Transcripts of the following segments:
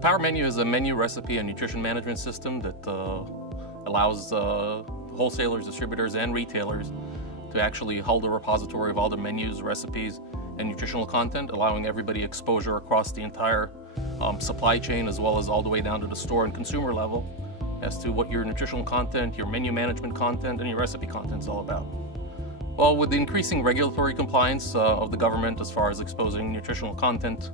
Power Menu is a menu, recipe, and nutrition management system that allows wholesalers, distributors, and retailers to actually hold a repository of all the menus, recipes, and nutritional content, allowing everybody exposure across the entire supply chain, as well as all the way down to the store and consumer level, as to what your nutritional content, your menu management content, and your recipe content is all about. Well, with the increasing regulatory compliance of the government as far as exposing nutritional content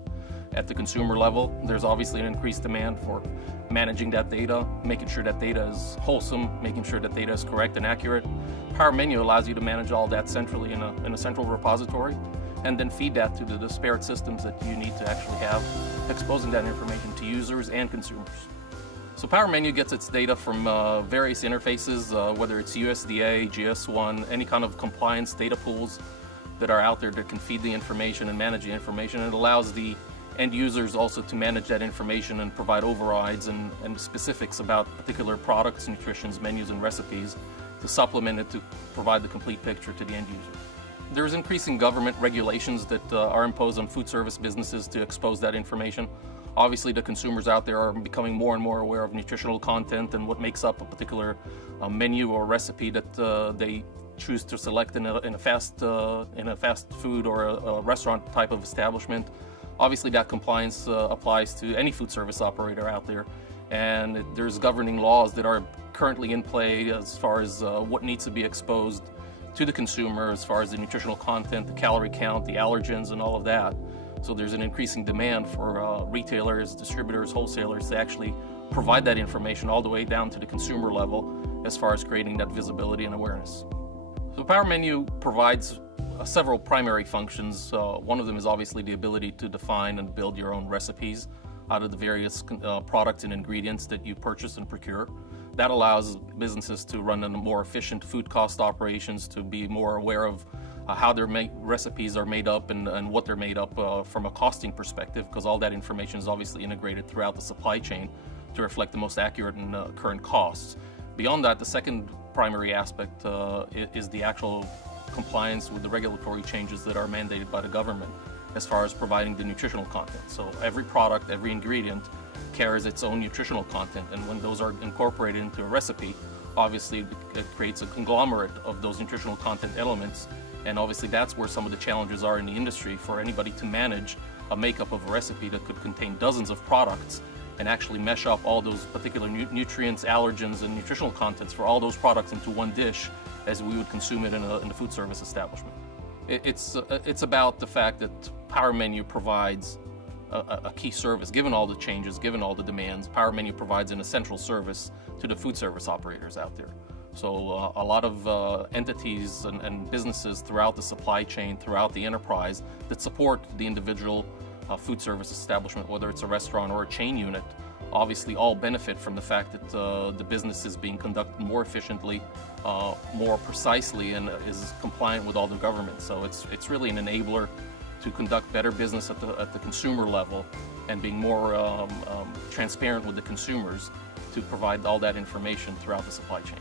at the consumer level, there's obviously an increased demand for managing that data, making sure that data is wholesome, making sure that data is correct and accurate. Power Menu allows you to manage all that centrally in a central repository, and then feed that to the disparate systems that you need to actually have, exposing that information to users and consumers. So Power Menu gets its data from various interfaces, whether it's USDA, GS1, any kind of compliance data pools that are out there that can feed the information and manage the information. It allows the end users also to manage that information and provide overrides and specifics about particular products, nutritions, menus, and recipes to supplement it to provide the complete picture to the end user. There's increasing government regulations that are imposed on food service businesses to expose that information. Obviously, the consumers out there are becoming more and more aware of nutritional content and what makes up a particular menu or recipe that they choose to select in a fast food or a restaurant type of establishment. Obviously, that compliance applies to any food service operator out there, and there's governing laws that are currently in play as far as what needs to be exposed to the consumer as far as the nutritional content, the calorie count, the allergens, and all of that. So there's an increasing demand for retailers, distributors, wholesalers to actually provide that information all the way down to the consumer level as far as creating that visibility and awareness. So Power Menu provides several primary functions. One of them is obviously the ability to define and build your own recipes out of the various products and ingredients that you purchase and procure. That allows businesses to run a more efficient food cost operations, to be more aware of how their recipes are made up and what they're made up from a costing perspective, because all that information is obviously integrated throughout the supply chain to reflect the most accurate and current costs. Beyond that, the second primary aspect is the actual compliance with the regulatory changes that are mandated by the government as far as providing the nutritional content. So every product, every ingredient carries its own nutritional content, and when those are incorporated into a recipe, obviously it creates a conglomerate of those nutritional content elements, and obviously that's where some of the challenges are in the industry for anybody to manage a makeup of a recipe that could contain dozens of products and actually mesh up all those particular nutrients, allergens, and nutritional contents for all those products into one dish as we would consume it in a food service establishment. It's about the fact that Power Menu provides a key service. Given all the changes, given all the demands, Power Menu provides an essential service to the food service operators out there. So a lot of entities and businesses throughout the supply chain, throughout the enterprise that support the individual food service establishment, whether it's a restaurant or a chain unit, obviously all benefit from the fact that the business is being conducted more efficiently, more precisely, and is compliant with all the government. So it's really an enabler to conduct better business at the consumer level and being more transparent with the consumers to provide all that information throughout the supply chain.